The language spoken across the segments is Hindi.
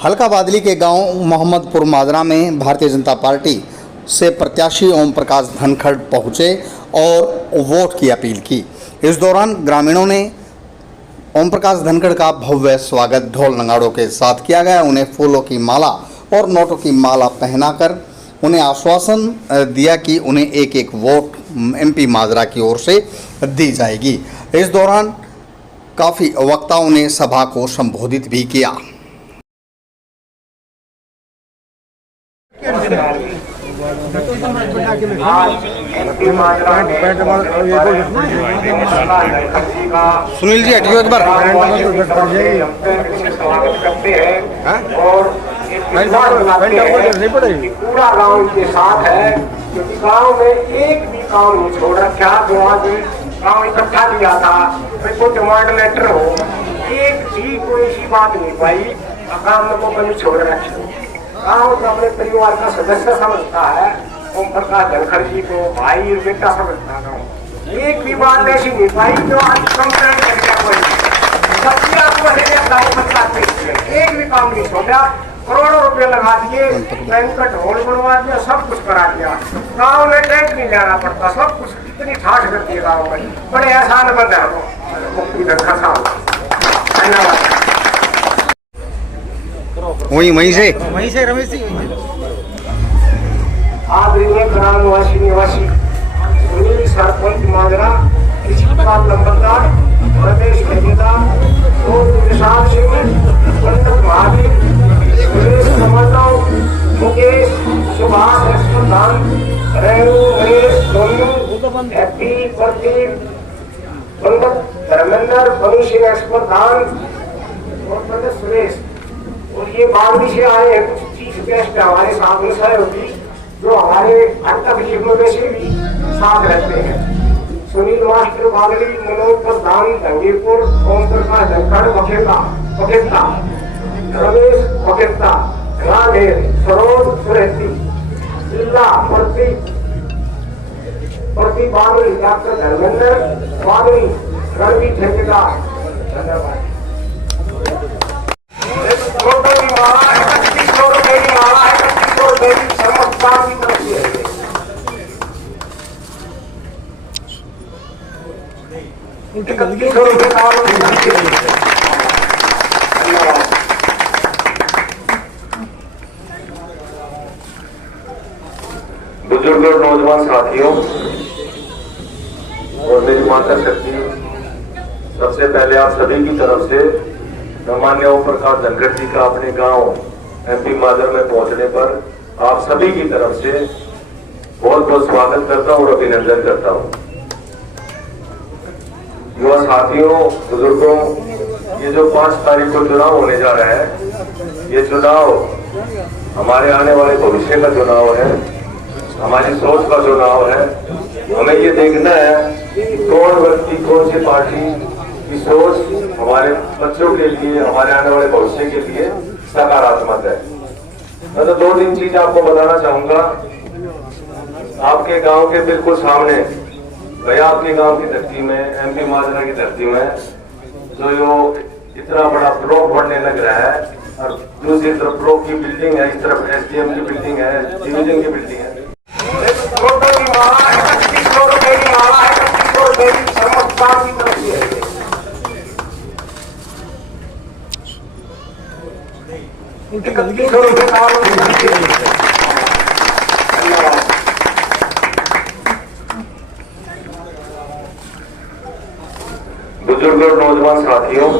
हल्का बादली के गांव मोहम्मदपुर माजरा में भारतीय जनता पार्टी से प्रत्याशी ओम प्रकाश धनखड़ पहुंचे और वोट की अपील की। इस दौरान ग्रामीणों ने ओम प्रकाश धनखड़ का भव्य स्वागत ढोल नगाड़ों के साथ किया गया। उन्हें फूलों की माला और नोटों की माला पहनाकर उन्हें आश्वासन दिया कि उन्हें एक एक वोट एमपी माजरा की ओर से दी जाएगी। इस दौरान काफ़ी वक्ताओं ने सभा को संबोधित भी किया। सुनील जी हटियो एक बार। पूरा गांव के साथ है, क्योंकि गांव में एक भी काम नहीं छोड़ रखा। जो आज गांव इकट्ठा किया था, कोई डिमांड लेटर हो, एक भी कोई सी बात नहीं पाई। काम में को कभी छोड़ रखी। गांव को अपने परिवार का सदस्य समझता है। ओम प्रकाश धनखड़ जी को भाई और बेटा समझता है। एक भी बात ऐसी नहीं पाई जो आज कंप्लेंट कर दिया कोई। सबकी आपको एक भी काम नहीं छोड़ा। करोड़ों रुपए लगा दिए, बैंकट हॉल बनवा दिया, सब कुछ करा दिया। गांव में टैक्स नहीं जाना पड़ता, सब कुछ इतनी ठाठ करती है गाँव में। बड़े एहसान बंद है मुफ्ती धनखड़ साहब। धन्यवाद। वहीं से रमेश जी आदरणीय ग्राम निवासी सुनील सरपंच माजरा, लंबरदार प्रदेश के नेता निशान सिंह, पंडित महावीर, सुरेश कमलराव, मुकेश, सुभाष प्रधान, रेणु, नरेश, सोनू, हैप्पी, प्रदीप, पंडित धर्मेंद्र, भविष्य प्रधान और पंडित सुरेश। और ये बागड़ी से आए हैं कुछ चीफ गेस्ट हमारे साथ में सहयोगी, जो हमारे तकलीफ में वैसे भी साथ रहते हैं। सुनील मास्टर बागड़ी, मनोज प्रधान जंगीरपुर, ओम प्रकाश धनखड़ बखेता, रमेश बखेता, राधेर, सरोज सुरेती, जिला प्रति बागड़ी, डॉक्टर धर्मेंद्र बागड़ी, रणवीर ठेकेदार। धन्यवाद। बुजुर्ग और नौजवान साथियों और मेरी माता शक्ति, सबसे पहले आप सभी की तरफ से माननीय ओम प्रकाश धनखड़ जी का अपने गांव एमपी माजरा में पहुंचने पर आप सभी की तरफ से बहुत बहुत स्वागत करता हूं और अभिनंदन करता हूं। युवा साथियों, बुजुर्गों, ये जो 5 तारीख को चुनाव होने जा रहा है, ये चुनाव हमारे आने वाले भविष्य का चुनाव है, हमारी सोच का चुनाव है। हमें ये देखना है कि कौन व्यक्ति, कौन सी पार्टी की सोच हमारे बच्चों के लिए, हमारे आने वाले भविष्य के लिए सकारात्मक है। मैं तो 2-3 चीज आपको बताना चाहूंगा। आपके गांव के बिल्कुल सामने, भैया आपके गांव की धरती में, एमपी माजरा की धरती में जो इतना बड़ा ब्लॉक बनने लग रहा है, और दूसरी तरफ ब्लॉक की बिल्डिंग है, इस तरफ एसडीएम की बिल्डिंग है, डिवीजन की बिल्डिंग है। बुजुर्ग और नौजवान साथियों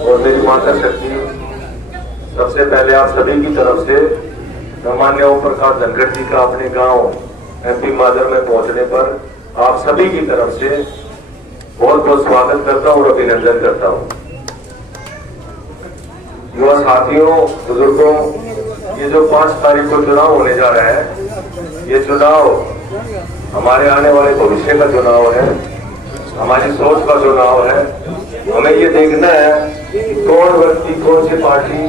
और मेरी माता शक्ति, सबसे पहले आप सभी की तरफ से माननीय ओम प्रकाश धनखड़ जी का अपने गांव एमपी माजरा में पहुंचने पर आप सभी की तरफ से बहुत बहुत स्वागत करता हूं और अभिनंदन करता हूं। युवा साथियों, बुजुर्गों, ये जो 5 तारीख को चुनाव होने जा रहा है, ये चुनाव हमारे आने वाले भविष्य का चुनाव है, हमारी सोच का चुनाव है। हमें ये देखना है कि कौन व्यक्ति, कौन सी पार्टी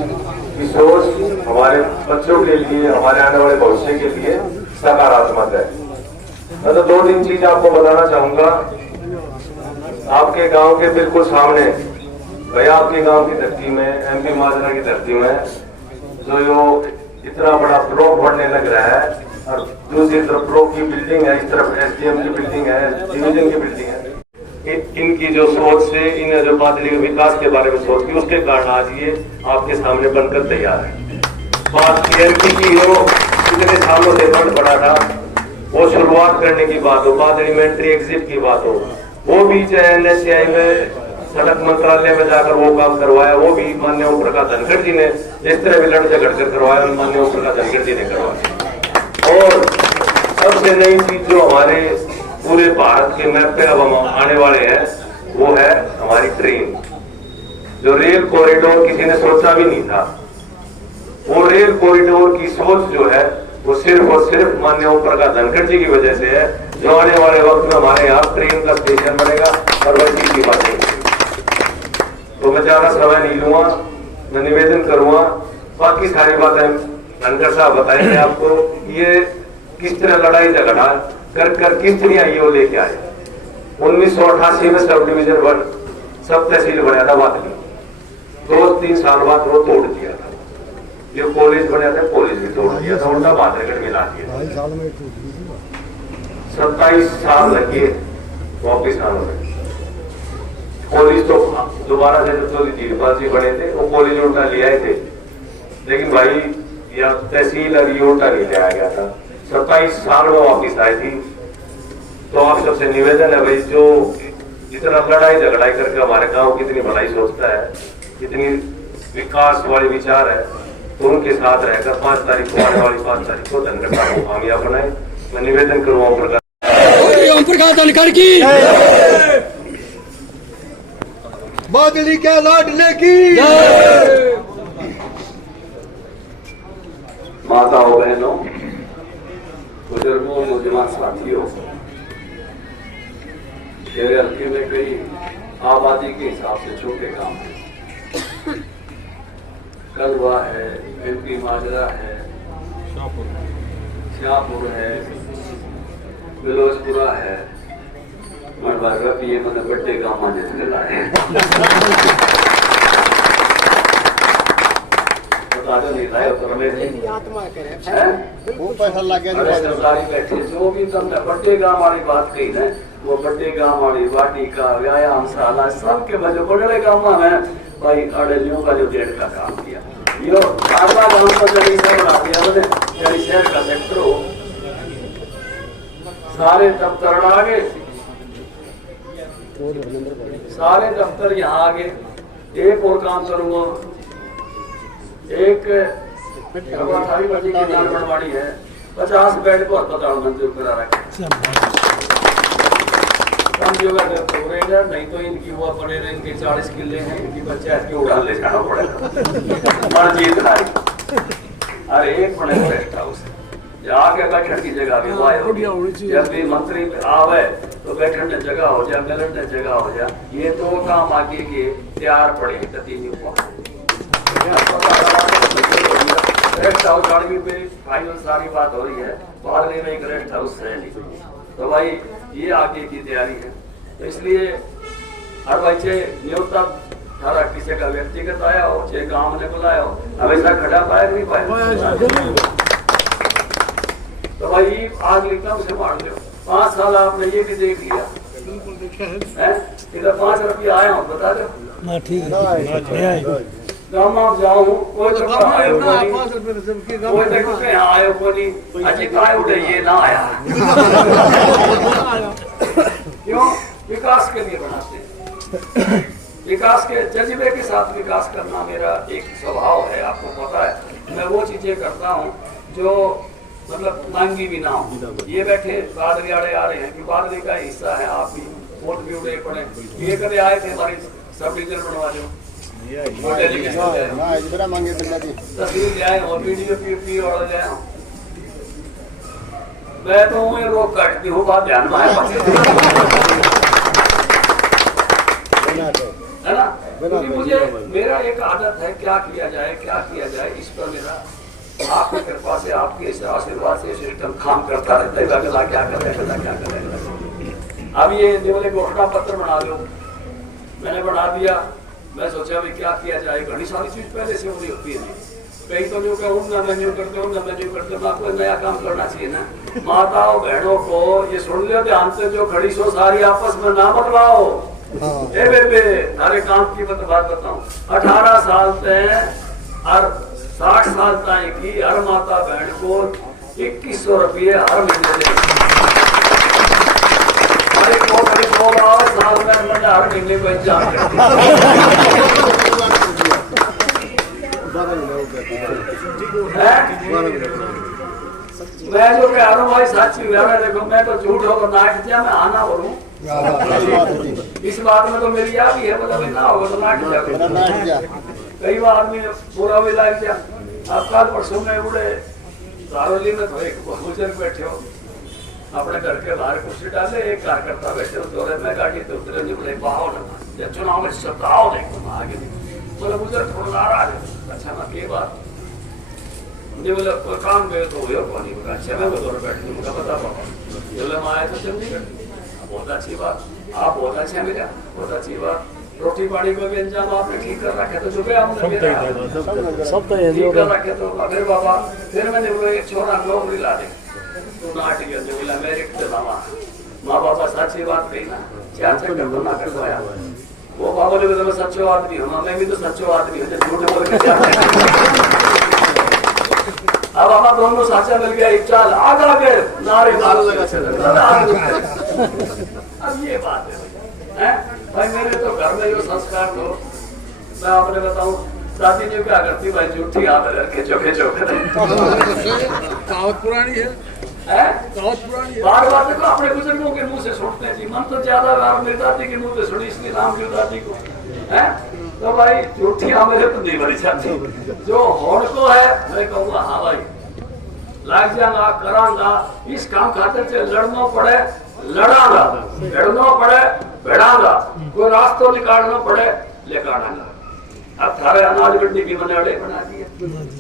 की सोच हमारे बच्चों के लिए, हमारे आने वाले भविष्य के लिए सकारात्मक है। मैं तो 2-3 चीज आपको बताना चाहूंगा। आपके गांव के बिल्कुल सामने, भाई आपके गांव की धरती में, एमपी माजरा की धरती में जो यो इतना बड़ा ब्लॉक बढ़ने लग रहा है और दूसरी तरफ ब्लॉक की बिल्डिंग है, इस तरफ एसडीएम की बिल्डिंग है, डिवीजन की बिल्डिंग है। इनकी जो सोच से, इन जो बादली के विकास के बारे में सोच की, उसके कारण आज ये आपके सामने बनकर तैयार है। बात एमपी की हो, इतने सालों से फंड पड़ा था, वो शुरुआत करने की बात हो, बादली में एंट्री एग्जिट की बात हो, वो भी चाहे एनएचआई में सड़क मंत्रालय में जाकर वो काम करवाया, वो भी माननीय ओम प्रकाश धनखड़ जी ने इस तरह भी लड़ झगड़ कर करवाया, माननीय ओम प्रकाश धनखड़ जी ने करवाया। और सबसे नई चीज जो हमारे पूरे भारत के मैप पे अब हम आने वाले हैं, वो है हमारी ट्रेन। जो रेल कॉरिडोर किसी ने सोचा भी नहीं था, वो रेल कॉरिडोर की सोच जो है वो सिर्फ और सिर्फ माननीय ओम प्रकाश धनखड़ जी की वजह से है, जो आने वाले वक्त में हमारे यहाँ ट्रेन का स्टेशन बनेगा और वह चीज की बात है। तो मैं ज्यादा समय नहीं लूंगा, मैं निवेदन करूंगा, बाकी सारी बातें धनखड़ साहब बताएंगे आपको। ये किस तरह लड़ाई झगड़ा कर किस तरह ये लेके आए। 1988 में सब डिवीजन 1 सब तहसील बनाया था बादली, 2-3 साल बाद वो तोड़ दिया था। जो कॉलेज बनाया था, कॉलेज भी तोड़ दिया था, उल्टा बादलगढ़ मिला दिया। 27 साल लगे वापिस आने में। कॉलेज तो दोबारा से जब धीरपाल बने थे, वो कॉलेज उल्टा ले आए थे, लेकिन भाई या तहसील और ये उल्टा नहीं ले आया गया था। 27 साल में वापिस आई थी। तो आप सबसे निवेदन है भाई, जो जितना लड़ाई झगड़ाई करके हमारे गांव की इतनी भलाई सोचता है, इतनी विकास वाले विचार है, तो उनके साथ रहकर 5 तारीख को आने वाली 5 तारीख को धनखड़ साहब को कामयाब बनाए। मैं निवेदन करूँ ओम प्रकाश धनखड़ की, बादली के लाडले की, माताओं बहनों, बुजुर्गों, नौजवान साथियों, मेरे हल्के में कई आबादी के हिसाब से छोटे गांव हैं। कलवा है, एमपी माजरा है, शाहपुर है, बिलोचपुरा है, ये मतलब बड़े गांव में जितने लाए नहीं लाए वो पैसा लग गया बैठे। जो भी तुमने बड़े गांव वाली बात कही ना, वो बड़े गांव वाली वाटी का व्यायाम शाला सबके बच्चों बड़े गांव में भाई अड़लियों का जो 1.5 का काम किया, यो आधा गांव को जड़ी से बना दिया मैंने, जड़ी शहर का सेक्टर हो, सारे दफ्तर आ गए, सारे दफ्तर यहाँ आ गए। एक और काम करूंगा, एक भगवान थारी बच्ची की नाल बनवाड़ी है, 50 बेड को अस्पताल मंजूर करा रखे। नहीं तो इनकी हुआ पड़े रहे, इनके 40 किले हैं, इनकी पंचायत के उड़ा ले जाना पड़ेगा और जीत लाई। अरे एक बड़े रेस्ट हाउस जाके बैठने की जगह भी होगी, जब भी मंत्री आवे तो बैठने जगह हो जाए, मिलने जगह हो जाए। ये तो काम आगे के तैयार पड़े रेस्ट हाउस गाड़ी पे फाइनल सारी बात हो रही है, बाद में एक रेस्ट हाउस है नहीं, तो भाई ये आगे की तैयारी है। तो इसलिए हर बच्चे न्यूनतम हर किसी का व्यक्तिगत आया हो, चाहे गांव ने बुलाया हो, हमेशा खड़ा पाया नहीं पाया। तो भाई आग लिखना उसे मार लो। 5 साल आपने ये भी देख लिया है, इधर 5 रुपया आया हूँ, बता दो ठीक है। गाँव में जाऊँ कोई तो आयो कोई देखो के आयो कोनी अजी काय उठे ये ना आया क्यों? विकास के लिए बनाते हैं, विकास के जज्बे के साथ विकास करना मेरा एक स्वभाव है, आपको पता है। मैं वो चीजें करता हूँ जो मतलब मांगी भी ना हो। ये बैठे बादली आड़े आ रहे हैं कि बादली का हिस्सा है, आप भी वोट भी उड़े पड़े। ये कभी आए थे हमारी सब डिवीजन बनवा दो, तहसील जाए और वीडियो पी और जाए। मैं तो हूँ रोक काटती हूँ, बात ध्यान में है ना। मुझे मेरा एक आदत है, क्या किया जाए इस पर मेरा आपकी कृपा से, आपके आशीर्वाद से सिस्टम काम करता रहता है। अगला क्या करेगा। अब ये निवले घोषणा पत्र बना लो, मैंने बना दिया, मैं सोचा भी क्या किया जाए, घनी सारी चीज पहले से हो रही होती है। कहीं तो जो कहूँ ना मैं न्यू करता हूँ, ना मैं न्यू करता हूँ, आपको नया काम करना चाहिए ना। माताओं बहनों को ये सुन लियो ध्यान से, जो खड़ी सो सारी आपस में ना बदलाओ। ए बेबे सारे काम की बात बताऊं, 18 साल से और 60 साल तक की हर माता बहन को 2100 रुपये हर महीने देते। साल में हर महीने को इंतजाम मैं जो कह रहा हूँ भाई साची देखो, मैं तो झूठ होगा नाट जा, मैं आना बोलूं इस बात में तो मेरी आ भी है, मतलब ना होगा तो नाट जा। कई बार आदमी बुरा भी लग गया। अब कल परसों में बूढ़े सारोली में तो एक बुजुर्ग बैठे हो, अपने घर के बाहर कुर्सी डाले, एक कार्यकर्ता बैठे हो दौरे में, गाड़ी से उतरे नहीं, बोले बाहो ना चुनाव में सताओ देखो आगे, बोले बुजुर्ग थोड़ा नाराज है। अच्छा ना ये बात मुझे बोले काम गए तो हुए पानी बोला, अच्छा मैं दौरे बैठे मुझे बता पापा, बोले मैं आया था चंडीगढ़, बहुत अच्छी बात, आप बहुत अच्छे मिले, बहुत अच्छी बात। रोटी पानी को भी इंतजाम आपने ठीक कर रखे, तो जो हमने ठीक कर रखे तो अरे बाबा, फिर मैंने बोला एक छोरा नौकरी ला दे, तू नाट गया जो बोला मेरे माँ बाबा सच्ची बात कही ना, चार चक्कर तो ना कर पाया। वो बाबा ने बोला मैं सच्चो आदमी हूँ, मैं भी तो सच्चो आदमी हूँ, झूठ बोल के अब हमारा दोनों साचा मिल गया, एक चाल आगा के नारे अब ये बात है भाई। मेरे तो घर में जो संस्कार तो मैं आपने बताऊं, दादी जी क्या करती भाई, झूठी हाथ रखे चौके चौके कहावत पुरानी है, कहावत पुरानी है। बार बार देखो अपने बुजुर्गों के मुंह से सुनते हैं जी, मन तो ज्यादा मेरी दादी के मुंह से सुनी, इसलिए नाम क्यों दादी को है। तो भाई झूठी मेरे तो नहीं बनी जाती, जो होड़ को है मैं कहूँगा हाँ भाई लग जाऊंगा करांगा, इस काम खातिर से लड़ना पड़े लड़ांगा, लड़ना पड़े भिड़ांगा, कोई रास्ता निकालना पड़े निकालेंगा। अब थारे अनाज मंडी भी मैंने अड़े बना दिए,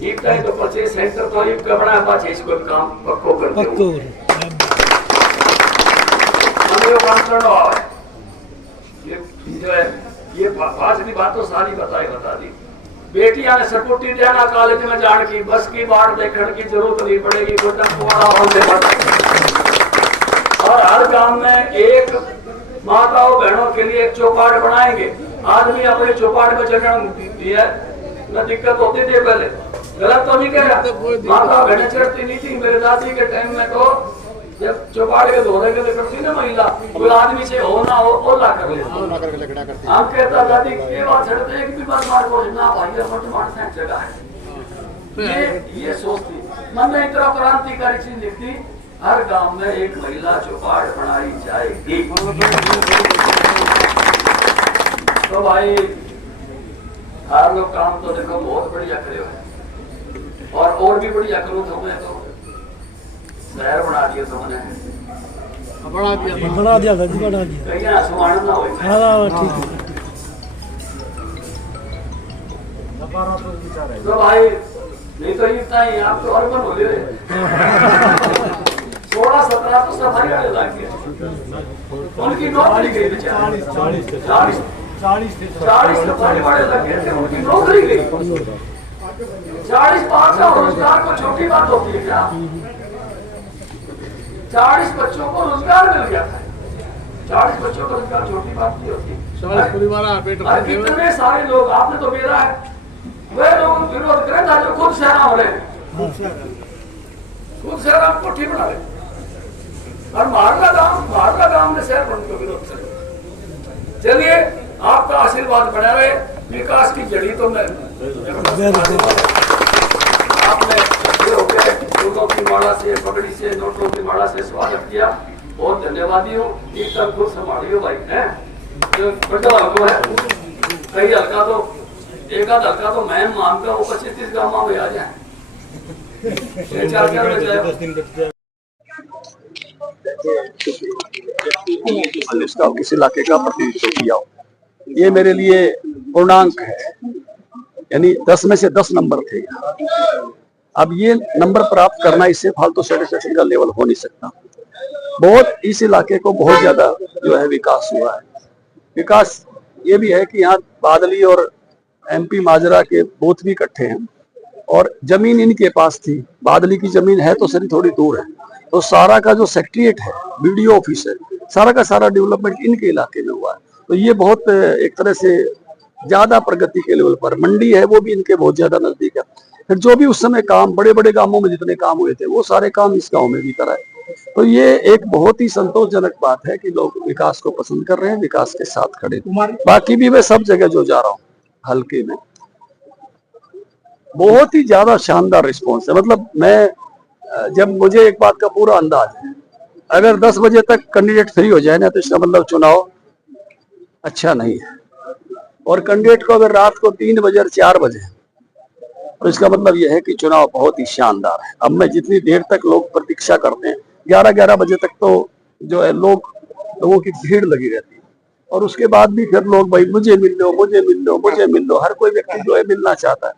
एक टाइम तो परचेज सेंटर तो एक का बना पास इसको काम पक्को कर दो, हमें काम करना है। ये जो है ये पांचवी बात तो सारी बता दी। बेटियां ने सपोर्टी देना कॉलेज में जाने की, बस की बाढ़ देखने की जरूरत नहीं पड़ेगी, और हर गांव में एक माताओं बहनों के लिए एक चौपाट बनाएंगे। आदमी अपने चौपाट में चढ़ने दिया न दिक्कत होती थी पहले, गलत तो नहीं कह रहा, माता बहनें चढ़ती नहीं थी। मेरे दादी के टाइम में तो जब चौपाट के धोने के लिए करती ना महिला, कोई आदमी से हो ना हो ओला कर ले, हम कहता दादी के बात चढ़ते हैं कि बार बार बोले ना भाई मट जगह है। ये सोचती मन में इतना क्रांतिकारी चीज लिखती, हर गांव में एक महिला चौपाट बनाई जाएगी। तो भाई हर लोग काम तो देखो बहुत बढ़िया करे हुए, और भी बढ़िया करूँ तो मैं तो शहर बना दिया, तो मैंने बना दिया जी, बना दिया कहीं आसमान ना हो। ठीक है। तो भाई नहीं तो इतना ही आप तो अर्बन हो गए 16-17 तो सफाई वाले लग गए, उनकी नौकरी गई 40 सफाई वाले लग गए थे, उनकी नौकरी गई। 40 पास का रोजगार को छोटी बात होती है क्या? 40 बच्चों को रोजगार मिल गया था, 40 बच्चों को रोजगार छोटी बात नहीं होती। कितने सारे लोग आपने तो मेरा है, वे लोग विरोध करें था जो खुद शहरा हो रहे, खुद शहरा कोठी बना रहे, और मारला गांव में शहर बनने को विरोध करे। चलिए आपका आशीर्वाद बना रहे, विकास की जड़ी तो मैं आपने फूलों की माला से, पगड़ी से, नोटों की माला से स्वागत किया, बहुत धन्यवादी हूँ। कीर्तन खुद संभालियो भाई है, जो बड़ा हल्को है, कई हल्का तो एक आध हल्का तो मैं मानता हूँ 25-30 गाँव में आ जाए, 4 बजे इस इलाके का प्रतिनिधित्व किया हो, ये मेरे लिए पूर्णांक है, यानी 10 में से 10 नंबर थे। अब ये नंबर प्राप्त करना, इससे फालतू सेटिस्फेक्शन का लेवल हो नहीं सकता। बहुत इस इलाके को बहुत ज्यादा जो है विकास हुआ है, विकास ये भी है कि यहाँ बादली और MP माजरा के बूथ भी इकट्ठे हैं और जमीन इनके पास थी। बादली की जमीन है तो सरी थोड़ी दूर है, तो सारा का जो सेक्रेटरीट है, BDO ऑफिस है, सारा का सारा डेवलपमेंट इनके इलाके में हुआ है। तो ये बहुत एक तरह से ज्यादा प्रगति के लेवल पर, मंडी है वो भी इनके बहुत ज्यादा नजदीक है। फिर जो भी उस समय काम बड़े बड़े गांवों में जितने काम हुए थे वो सारे काम इस गांव में भी कराए। तो ये एक बहुत ही संतोषजनक बात है कि लोग विकास को पसंद कर रहे हैं, विकास के साथ खड़े। बाकी भी मैं सब जगह जो जा रहा हूँ हल्के में बहुत ही ज्यादा शानदार रिस्पॉन्स है। मतलब मैं जब मुझे एक बात का पूरा अंदाज है, अगर 10 बजे तक कैंडिडेट फ्री हो जाए ना तो इसका मतलब चुनाव अच्छा नहीं है, और कैंडिडेट को अगर रात को 3 बजे और 4 बजे तो इसका मतलब यह है कि चुनाव बहुत ही शानदार है। अब मैं जितनी देर तक लोग प्रतीक्षा करते हैं, 11-11 बजे तक तो जो है लोगों की भीड़ लगी रहती है, और उसके बाद भी फिर लोग भाई मुझे मिल लो, मुझे मिल लो, मुझे मिल लो, हर कोई व्यक्ति जो है मिलना चाहता है।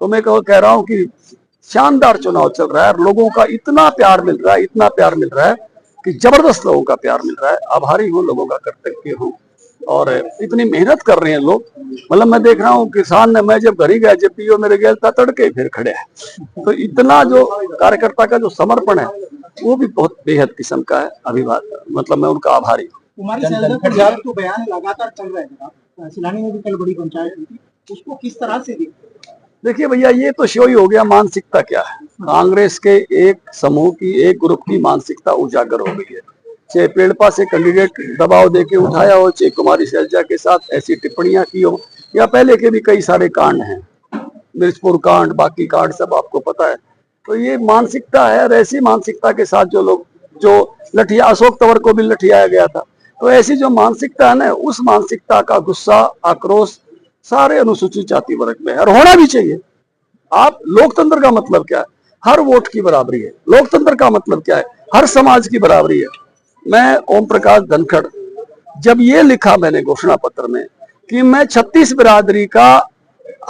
तो मैं कह रहा हूँ कि शानदार चुनाव चल रहा है और लोगों का इतना प्यार मिल रहा है, इतना प्यार मिल रहा है कि जबरदस्त लोगों का प्यार मिल रहा है। आभारी हूँ, लोगों का कर्तव्य हूँ, और इतनी मेहनत कर रहे हैं लोग। मतलब मैं देख रहा हूँ किसान ने, मैं जब घर ही गया, जब पीओ मेरे गया था तड़के फिर खड़े हैं। तो इतना जो कार्यकर्ता का जो समर्पण है वो भी बहुत बेहद किस्म का है। अभिवादन, मतलब मैं उनका आभारी हूँ। कुमारी सैलजा तो बयान लगातार चल रहे हैं, सिलानी में भी कल बड़ी पंचायत हुई थी, उसको किस तरह से देखिए भैया, ये तो शो ही हो गया। मानसिकता क्या है, कांग्रेस के एक समूह की, एक ग्रुप की मानसिकता उजागर हो गई है। चाहे पेड़पा से कैंडिडेट दबाव देके उठाया हो, चाहे कुमारी सैलजा के साथ ऐसी टिप्पणियां की हो, या पहले के भी कई सारे कांड हैं, मिर्चपुर कांड, बाकी कांड सब आपको पता है। तो ये मानसिकता है, और ऐसी मानसिकता के साथ जो लोग, जो लठिया, अशोक तंवर को भी लठियाया गया था, तो ऐसी जो मानसिकता है ना, उस मानसिकता का गुस्सा, आक्रोश सारे अनुसूचित जाति वर्ग में है, और होना भी चाहिए। आप लोकतंत्र का मतलब क्या है? हर वोट की बराबरी है। लोकतंत्र का मतलब क्या है? हर समाज की बराबरी है। मैं ओम प्रकाश धनखड़, जब ये लिखा मैंने घोषणा पत्र में कि मैं 36 बिरादरी का,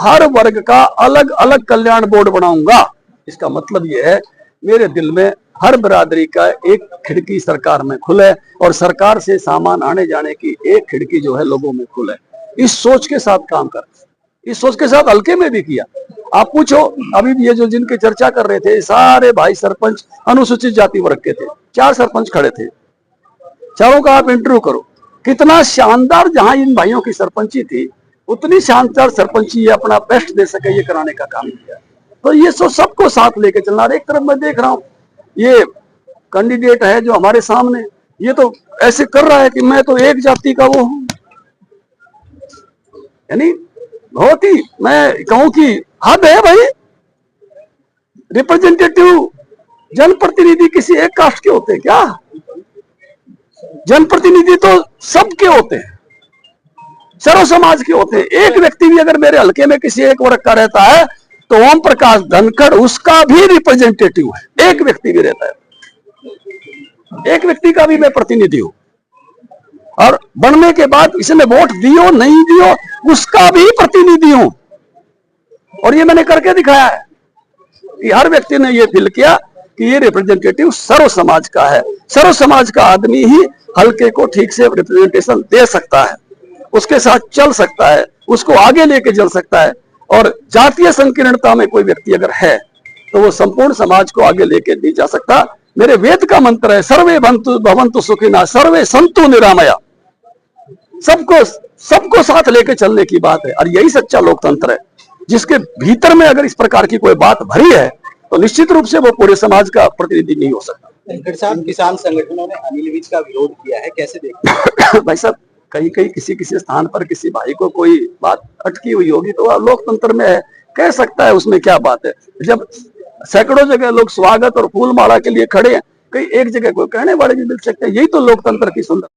हर वर्ग का अलग अलग कल्याण बोर्ड बनाऊंगा, इसका मतलब ये है मेरे दिल में हर बिरादरी का एक खिड़की सरकार में खुले, और सरकार से सामान आने जाने की एक खिड़की जो है लोगों में खुले। इस सोच के साथ काम कर, इस सोच के साथ हल्के में भी किया। आप पूछो, अभी ये जो जिनकी चर्चा कर रहे थे, सारे भाई सरपंच अनुसूचित जाति वर्ग के थे। 4 सरपंच खड़े थे, चारों का आप इंटरव्यू करो, कितना शानदार, जहां इन भाइयों की सरपंची थी उतनी शानदार सरपंची ये अपना बेस्ट दे सके, ये कराने का काम किया। तो ये सोच सबको साथ लेके चलना। एक तरफ मैं देख रहा हूं ये कैंडिडेट है जो हमारे सामने, ये तो ऐसे कर रहा है कि मैं तो एक जाति का वो हूं, यानी बहुत ही, मैं कहूं कि हद है भाई। रिप्रेजेंटेटिव, जनप्रतिनिधि किसी एक कास्ट के होते हैं क्या? जनप्रतिनिधि तो सबके होते हैं, सर्व समाज के होते हैं। एक व्यक्ति भी अगर मेरे हल्के में किसी एक वर्ग का रहता है तो ओम प्रकाश धनखड़ उसका भी रिप्रेजेंटेटिव है। एक व्यक्ति भी रहता है, एक व्यक्ति का भी मैं प्रतिनिधि हूं, और बनने के बाद इसने वोट दियो नहीं दियो उसका भी प्रतिनिधि हूं। और ये मैंने करके दिखाया है कि हर व्यक्ति ने ये फील किया कि ये रिप्रेजेंटेटिव सर्व समाज का है। सर्व समाज का आदमी ही हल्के को ठीक से रिप्रेजेंटेशन दे सकता है, उसके साथ चल सकता है, उसको आगे लेके चल सकता है। और जातीय संकीर्णता में कोई व्यक्ति अगर है तो वो संपूर्ण समाज को आगे लेके नहीं जा सकता। मेरे वेद का मंत्र है, सर्वे भवन्तु सुखिनः, सर्वे सन्तु निरामया। सबको साथ लेके चलने की बात है, और यही सच्चा लोकतंत्र है, जिसके भीतर में अगर इस प्रकार की कोई बात भरी है तो निश्चित रूप से वो पूरे समाज का प्रतिनिधि नहीं हो सकता। धनखड़ साहब, किसान संगठनों ने अनिल विज का विरोध किया है, कैसे देखते हैं? भाई साहब, कहीं कहीं किसी स्थान पर किसी भाई को कोई बात अटकी हुई होगी तो लोकतंत्र में है, कह सकता है, उसमें क्या बात है। जब सैकड़ों जगह लोग स्वागत और फूल माला के लिए खड़े हैं, कहीं एक जगह कोई कहने वाले भी मिल सकते हैं। यही तो लोकतंत्र की सुंदर